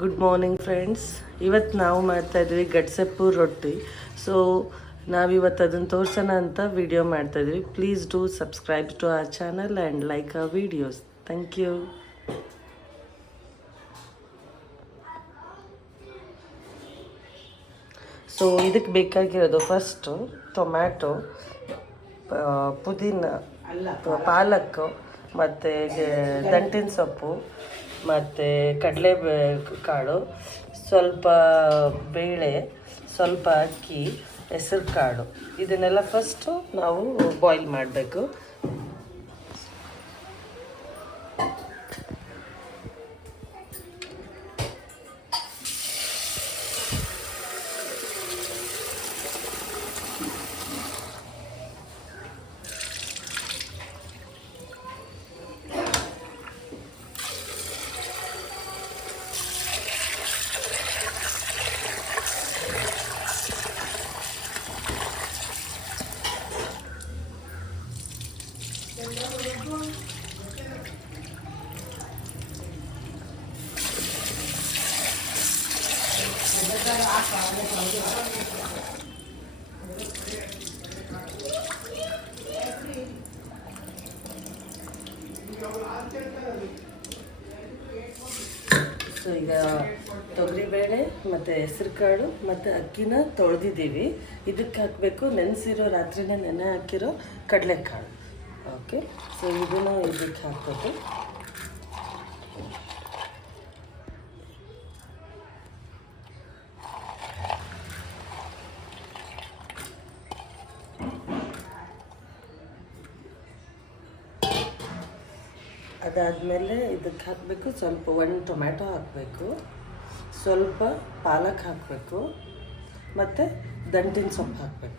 Good morning friends. ಇವತ್ತು ನಾವು ಮಾಡ್ತಾಯಿದ್ವಿ ಗಡ್ಸೆಪ್ಪು ರೊಟ್ಟಿ. ಸೊ ನಾವಿವತ್ತು ಅದನ್ನು ತೋರಿಸೋಣ ಅಂತ ವಿಡಿಯೋ ಮಾಡ್ತಾಯಿದ್ವಿ. Please do subscribe to our channel and like our videos. Thank you. So ಇದಕ್ಕೆ ಬೇಕಾಗಿರೋದು ಫಸ್ಟು ಟೊಮ್ಯಾಟೊ, ಪುದೀನ, ಪಾಲಕ್ಕು, ಮತ್ತು ದಂಟಿನ ಸೊಪ್ಪು, ಮತ್ತು ಕಡಲೆ ಕಾಳು, ಸ್ವಲ್ಪ ಬೇಳೆ, ಸ್ವಲ್ಪ ಅಕ್ಕಿ, ಹೆಸರು ಕಾಳು. ಇದನ್ನೆಲ್ಲ ಫಸ್ಟು ನಾವು ಬಾಯ್ಲ್ ಮಾಡಬೇಕು. ಸೊ ಈಗ ತೊಗರಿಬೇಳೆ ಮತ್ತು ಹೆಸರು ಕಾಳು ಮತ್ತು ಅಕ್ಕಿನ ತೊಳೆದಿದ್ದೀವಿ. ಇದಕ್ಕೆ ಹಾಕಬೇಕು ನೆನೆಸಿರೋ, ರಾತ್ರಿನೇ ನೆನೆ ಹಾಕಿರೋ ಕಡಲೆಕಾಳು. ಓಕೆ, ಸೊ ಇದನ್ನು ಇದಕ್ಕೆ ಹಾಕ್ಬೇಕು. ಅದಾದಮೇಲೆ ಇದಕ್ಕೆ ಹಾಕಬೇಕು ಸ್ವಲ್ಪ, ಒಂದು ಟೊಮ್ಯಾಟೊ ಹಾಕಬೇಕು, ಸ್ವಲ್ಪ ಪಾಲಕ್ ಹಾಕಬೇಕು, ಮತ್ತು ದಂಟಿನ ಸೊಪ್ಪು ಹಾಕಬೇಕು.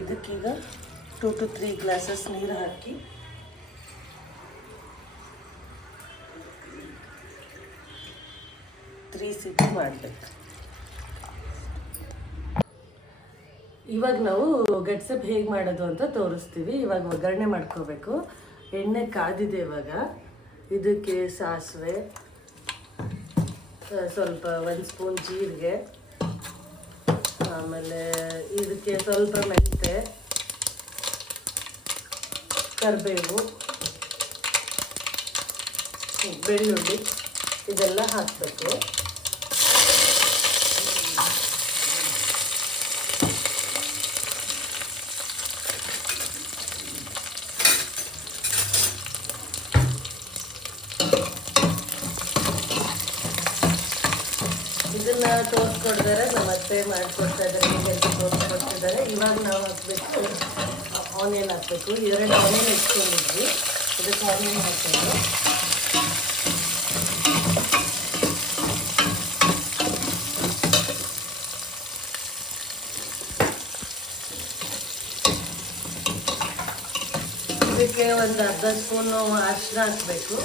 ಇದಕ್ಕೀಗ 2 to 3 ಗ್ಲಾಸಸ್ ನೀರು ಹಾಕಿ ಸಿಟಿ ಮಾಡಬೇಕು. ಇವಾಗ ನಾವು ಗಡ್ಸೆಪ್ ಹೇಗೆ ಮಾಡೋದು ಅಂತ ತೋರಿಸ್ತೀವಿ. ಇವಾಗ ಒಗ್ಗರಣೆ ಮಾಡ್ಕೋಬೇಕು. ಎಣ್ಣೆ ಕಾದಿದೆ ಇವಾಗ. ಇದಕ್ಕೆ ಸಾಸಿವೆ, ಸ್ವಲ್ಪ 1 ಸ್ಪೂನ್ ಜೀರಿಗೆ, ಆಮೇಲೆ ಇದಕ್ಕೆ ಸ್ವಲ್ಪ ಮೆಂತೆ, ಕರಿಬೇವು, ಬೆಳ್ಳುಳ್ಳಿ ಇದೆಲ್ಲ ಹಾಕಬೇಕು. ಇದನ್ನ ತೋರಿಸ್ಕೊಡ್ತಾರೆ, ನಮ್ಮ ಅತ್ತೆ ಮಾಡಿಕೊಡ್ತಾ ಇದ್ದಾರೆ, ಹೀಗೆಲ್ಲ ತೋರಿಸ್ಕೊಡ್ತಿದ್ದಾರೆ. ಇವಾಗ ನಾವು ಹಾಕಬೇಕು ಆನಿಯನ್ ಹಾಕಬೇಕು. 2 ಆನಿಯನ್ ಇಟ್ಕೊಂಡಿದ್ವಿ, ಇದಕ್ಕೆ ಆನಿಯನ್ ಹಾಕ್ಕೊಂಡು ಇದಕ್ಕೆ ಒಂದು ಅರ್ಧ ಸ್ಪೂನು ಅರಿಶಿನ ಹಾಕಬೇಕು.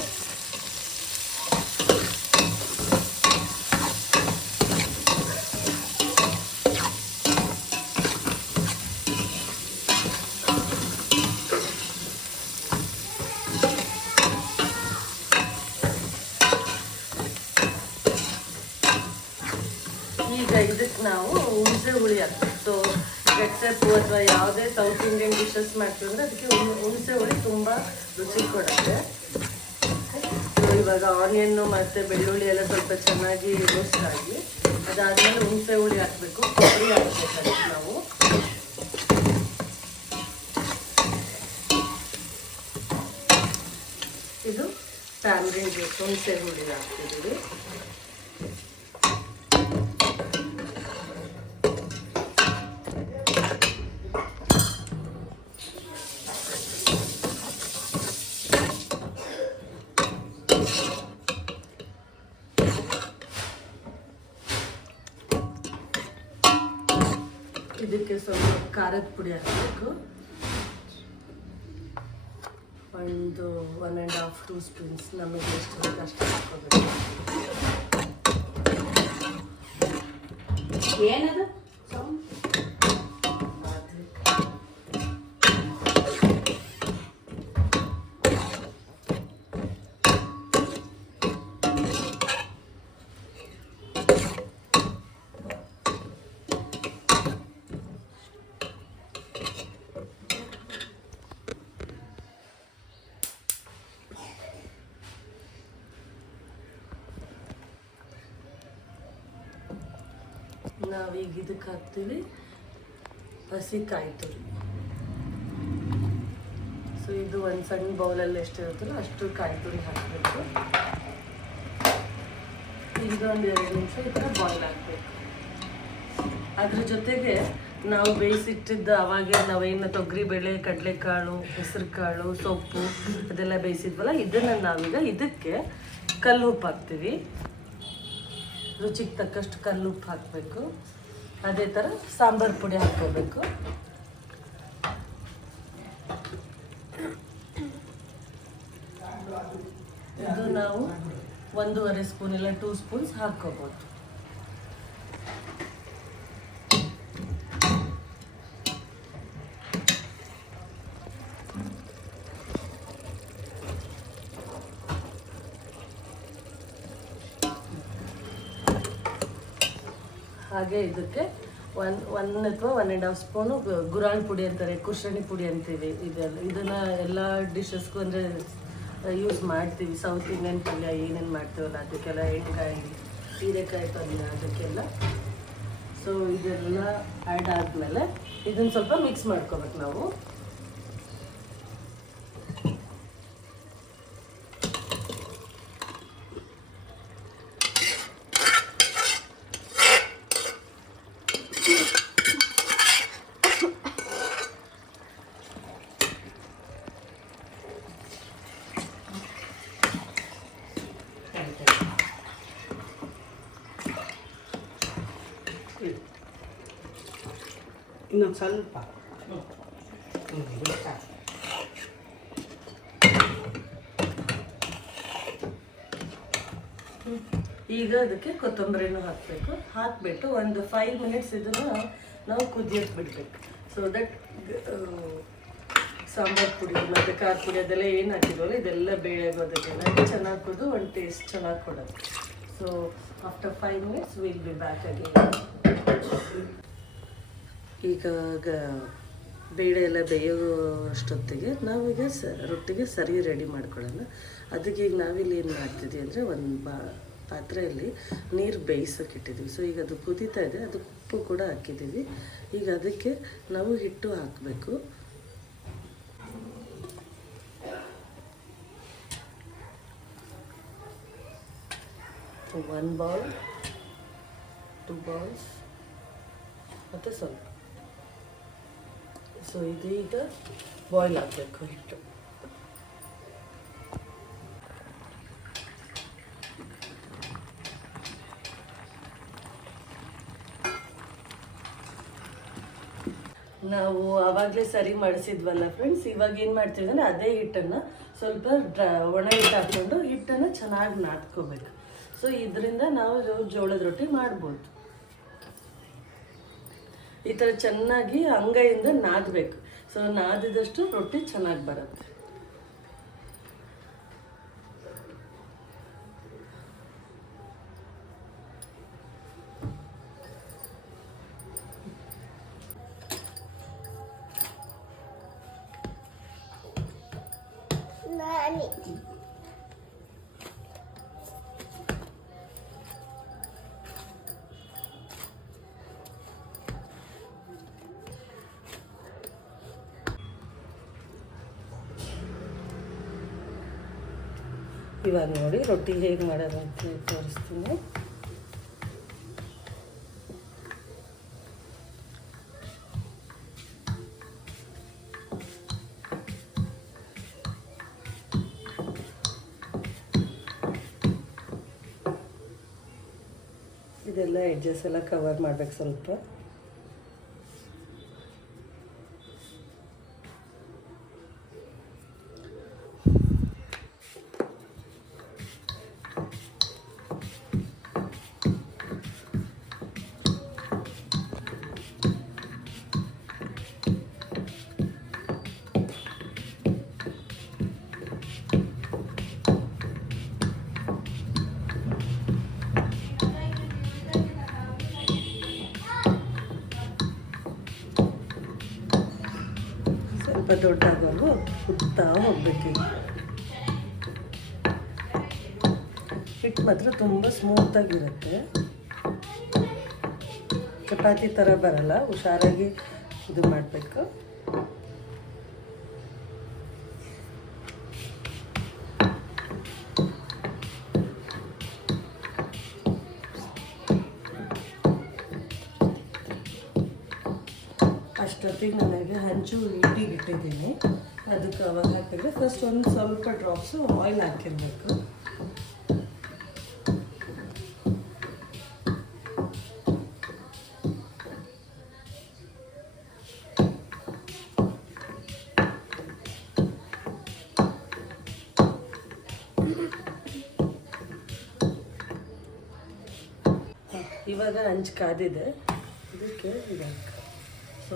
ಈಗ ಇದಕ್ಕೆ ನಾವು ಹುಣಸೆ ಹುಳಿ ಹಾಕ್ಬೇಕು. ಗಡ್ಸೆಪ್ಪು ಅಥವಾ ಯಾವುದೇ ಸೌತ್ ಇಂಡಿಯನ್ ಡಿಶಸ್ ಮಾಡ್ತೀವಿ ಅದಕ್ಕೆ ಹುಣಸೆ ಹುಳಿ ತುಂಬ ರುಚಿ ಕೊಡುತ್ತೆ. ಸೊ ಇವಾಗ ಆನಿಯನ್ನು ಮತ್ತು ಬೆಳ್ಳುಳ್ಳಿ ಎಲ್ಲ ಸ್ವಲ್ಪ ಚೆನ್ನಾಗಿ ರೋಸ್ಟ್ ಆಗಿ ಅದಾದಮೇಲೆ ಹುಣಸೆ ಹುಳಿ ಹಾಕಬೇಕು, ಕೊಬ್ಬರಿ ಹಾಕಬೇಕು ಅದಕ್ಕೆ ನಾವು. ಇದು ಟ್ಯಾಮ್ರಿನ್ ಜ್ಯೂಸ್, ಹುಣಸೆ ಹುಳಿ ಹಾಕ್ತಿದ್ದೀವಿ. ಇದಕ್ಕೆ ಸ್ವಲ್ಪ ಖಾರದ ಪುಡಿ ಹಾಕಬೇಕು. 1.5 2 ಸ್ಪೂನ್ಸ್ ನಮಗೆ ಎಷ್ಟು ಬೇಕು ಅಷ್ಟು ಹಾಕೋಬೇಕು. ಏನದು ನಾವೀಗ ಇದಕ್ಕೆ ಹಾಕ್ತೀವಿ ಹಸಿ ಕಾಯಿ ತುರಿ. ಸೊ ಇದು ಒಂದು ಸಣ್ಣ ಬೌಲಲ್ಲಿ ಎಷ್ಟಿರುತ್ತಲ್ಲ ಅಷ್ಟು ಕಾಯಿ ತುರಿ ಹಾಕಬೇಕು. ಈಗ ಒಂದು 2 ನಿಮಿಷ ಈ ಥರ ಬಾಯ್ಲ್ ಹಾಕಬೇಕು. ಅದ್ರ ಜೊತೆಗೆ ನಾವು ಬೇಯಿಸಿಟ್ಟಿದ್ದ ಅವಾಗೆ ನಾವೇನು ತೊಗರಿಬೇಳೆ, ಕಡಲೆಕಾಳು, ಹೆಸರು ಕಾಳು, ಸೊಪ್ಪು ಅದೆಲ್ಲ ಬೇಯಿಸಿದ್ವಲ್ಲ, ಇದನ್ನು ನಾವೀಗ ಇದಕ್ಕೆ ಕಲ್ಲು ಉಪ್ಪು ಹಾಕ್ತೀವಿ. ರುಚಿಗೆ ತಕ್ಕಷ್ಟು ಕಲ್ಲು ಉಪ್ಪು ಹಾಕಬೇಕು. ಅದೇ ಥರ ಸಾಂಬಾರು ಪುಡಿ ಹಾಕ್ಕೋಬೇಕು. ಇದು ನಾವು 1.5 ಸ್ಪೂನ್ ಇಲ್ಲ 2 ಸ್ಪೂನ್ಸ್ ಹಾಕ್ಕೋಬೋದು. ಹಾಗೆ ಇದಕ್ಕೆ 1 ಅಥವಾ 1.5 ಸ್ಪೂನು ಗುರಾಳ್ ಪುಡಿ ಅಂತಾರೆ, ಕುಶಾಣಿ ಪುಡಿ ಅಂತೀವಿ. ಇದನ್ನು ಎಲ್ಲ ಡಿಶಸ್ಗೂ ಅಂದರೆ ಯೂಸ್ ಮಾಡ್ತೀವಿ. ಸೌತ್ ಇಂಡಿಯನ್ ಪಲ್ಯ ಏನೇನು ಮಾಡ್ತೀವಲ್ಲ ಅದಕ್ಕೆಲ್ಲ, ಎಣ್ಣೆಕಾಯಿ, ಹೀರೆಕಾಯಿ ಪಲ್ಯ ಅದಕ್ಕೆಲ್ಲ. ಸೊ ಇದೆಲ್ಲ ಆ್ಯಡ್ ಆದಮೇಲೆ ಇದನ್ನು ಸ್ವಲ್ಪ ಮಿಕ್ಸ್ ಮಾಡ್ಕೋಬೇಕು ನಾವು. ಇನ್ನೊಂದು ಸ್ವಲ್ಪ ಈಗ ಅದಕ್ಕೆ ಕೊತ್ತಂಬರಿನೂ ಹಾಕಬೇಕು. ಹಾಕಿಬಿಟ್ಟು ಒಂದು 5 ಮಿನಿಟ್ಸ್ ಇದನ್ನು ನಾವು ಕುದಿಯಕ್ಕೆ ಬಿಡಬೇಕು. ಸೊ ದಟ್ ಸಾಂಬಾರು ಪುಡಿ ಮತ್ತು ಖಾರ ಪುಡಿ ಅದೆಲ್ಲ ಏನು ಹಾಕಿದ್ವಲ್ಲ ಇದೆಲ್ಲ ಬೇಳೆಗೋದಕ್ಕೆಲ್ಲ ಚೆನ್ನಾಗಿ ಕುದ್ದು ಒಂದು ಟೇಸ್ಟ್ ಚೆನ್ನಾಗಿ ಕೊಡೋದು. So after 5 minutes will be back again. ಈಗ ಬೇಳೆ ಎಲ್ಲ ಬೇಯೋಷ್ಟೊತ್ತಿಗೆ ನಾವೀಗ ರೊಟ್ಟಿಗೆ ಸರಿ ರೆಡಿ ಮಾಡ್ಕೊಳ್ಳೋಣ. ಅದಕ್ಕೆ ಈಗ ನಾವಿಲ್ಲಿ ಏನು ಮಾಡ್ತಿದ್ವಿ ಅಂದರೆ ಒಂದು ಪಾತ್ರೆಯಲ್ಲಿ ನೀರು ಬೇಯಿಸೋಕೆ ಇಟ್ಟಿದ್ದೀವಿ. ಸೊ ಈಗ ಅದು ಕುದೀತಾ ಇದೆ, ಅದಕ್ಕೆ ಉಪ್ಪು ಕೂಡ ಹಾಕಿದ್ದೀವಿ. ಈಗ ಅದಕ್ಕೆ ನಾವು ಹಿಟ್ಟು ಹಾಕಬೇಕು. ಒನ್ ಬೌಲ್, 2 ಬೌಲ್ಸ್ ಮತ್ತು ಸ್ವಲ್ಪ. ಸೊ ಇದು ಈಗ ಬಾಯ್ಲ್ ಆಗಬೇಕು ಹಿಟ್ಟು. ನಾವು ಆವಾಗಲೇ ಸರಿ ಮಾಡಿಸಿದ್ವಲ್ಲ ಫ್ರೆಂಡ್ಸ್, ಇವಾಗ ಏನು ಮಾಡ್ತೀವಿ ಅಂದರೆ ಅದೇ ಹಿಟ್ಟನ್ನು ಸ್ವಲ್ಪ ಒಣ ಹಿಟ್ಟು ಹಾಕ್ಕೊಂಡು ಹಿಟ್ಟನ್ನು ಚೆನ್ನಾಗಿ ನಾದ್ಕೋಬೇಕು. ಸೊ ಇದರಿಂದ ನಾವು ಜೋಳದ ರೊಟ್ಟಿ ಮಾಡ್ಬೋದು. ಈ ಥರ ಚೆನ್ನಾಗಿ ಅಂಗೈಯಿಂದ ನಾದಬೇಕು. ಸೊ ನಾದಿದಷ್ಟು ರೊಟ್ಟಿ ಚೆನ್ನಾಗಿ ಬರುತ್ತೆ. ಇವಾಗ ನೋಡಿ ರೊಟ್ಟಿ ಹೇಗೆ ಮಾಡೋದು ಅಂತ ತೋರಿಸ್ತೀನಿ. ಇದೆಲ್ಲ ಎಡ್ಜಸ್ ಎಲ್ಲ ಕವರ್ ಮಾಡ್ಬೇಕು ಸ್ವಲ್ಪ. ದೊಡ್ಡಾಗೋವು ಉತ್ತಾ ಹೋಗ್ಬೇಕೀಗ. ಹಿಟ್ಟು ಮಾತ್ರ ತುಂಬ ಸ್ಮೂತಾಗಿರುತ್ತೆ, ಚಪಾತಿ ಥರ ಬರಲ್ಲ. ಹುಷಾರಾಗಿ ಇದು ಮಾಡಬೇಕು. ಅಷ್ಟೊತ್ತಿಗೆ ನನಗೆ ಹಂಚು ಇಟ್ಟಿಗೆ ಇಟ್ಟಿದ್ದೀನಿ. ಅದಕ್ಕೆ ಅವಾಗ ಹಾಕಿದ್ರೆ ಫಸ್ಟ್ ಒಂದು ಸ್ವಲ್ಪ ಡ್ರಾಪ್ಸು ಆಯಿಲ್ ಹಾಕಿರಬೇಕು. ಇವಾಗ ಹಂಚು ಕಾದಿದೆ, ಇದಕ್ಕೆ ಇದೆ. ಸೊ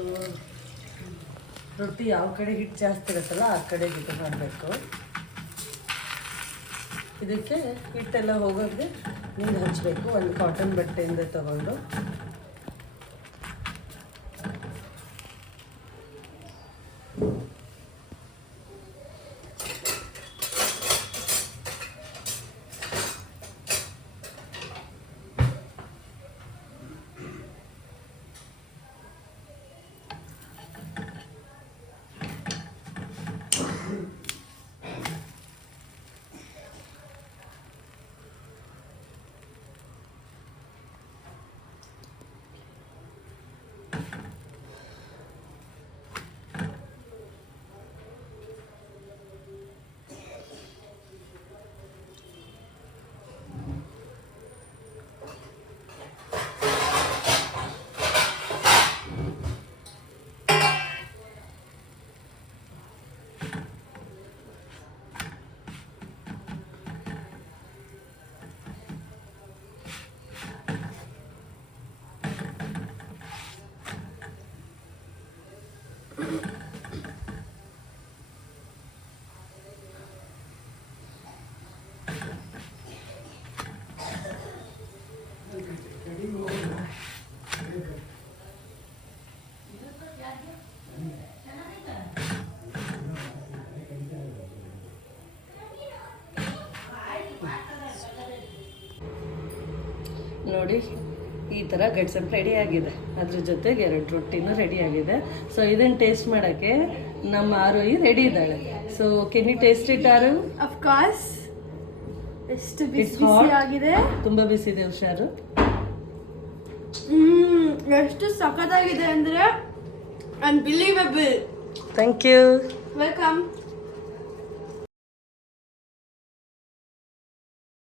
ರೊಟ್ಟಿ ಯಾವ ಕಡೆ ಹಿಟ್ಟು ಜಾಸ್ತಿ ಇರುತ್ತಲ್ಲ ಆ ಕಡೆಗೆ ಇದು ಮಾಡಬೇಕು. ಇದಕ್ಕೆ ಹಿಟ್ಟೆಲ್ಲ ಹೋಗೋಕ್ಕೆ ನೀರು ಹಚ್ಚಬೇಕು. ಒಂದು ಕಾಟನ್ ಬಟ್ಟೆಯಿಂದ ತಗೊಂಡು ನೋಡಿ ಈ ಥರ ಗಡ್ಸಪ್ ರೆಡಿ ಆಗಿದೆ. ಅದ್ರ ಜೊತೆಗೆ 2 ರೊಟ್ಟಿನೂ ರೆಡಿ ಆಗಿದೆ. ಸೊ ಇದನ್ನು ಟೇಸ್ಟ್ ಮಾಡೋಕ್ಕೆ ನಮ್ಮ ಆರೋಹಿ ರೆಡಿ ಇದ್ದಾಳೆ. So can you taste it Aaru? Of course. ಎಷ್ಟು ಬಿಸಿ ಆಗಿದೆ, ತುಂಬ ಬಿಸಿದೆ ಹುಷಾರು. ಎಷ್ಟು ಸಖತ್ತಾಗಿದೆ ಅಂದರೆ ಅನ್ಬಿಲೀವೇಬಲ್. Thank you. ವೆಲ್ಕಮ್.